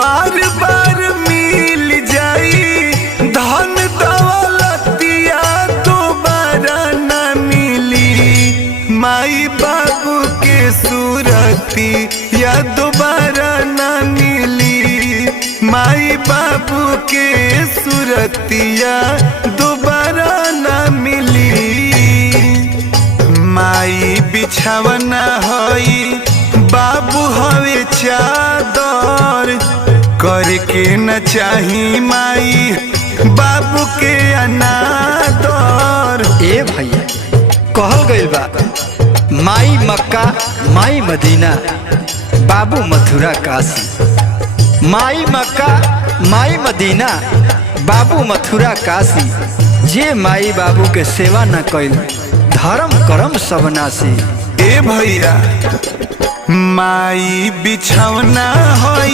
बार बार मिल जाई धन दौलतिया दोबारा न मिली। माई बाबू के सूरती या दोबारा न मिली। माई बाबू के सूरतिया दोबारा न मिली। माई बिछावना हई बाबू हवे चादर करके न चाही माई बाबू के अनादर। ए भैया कहल गइल बा माई मक्का माई मदीना बाबू मथुरा काशी। माई मक्का माई मदीना बाबू मथुरा काशी। जे माई बाबू के सेवा न कइल धर्म करम सबनासी। ए भैया माई बिछावना हई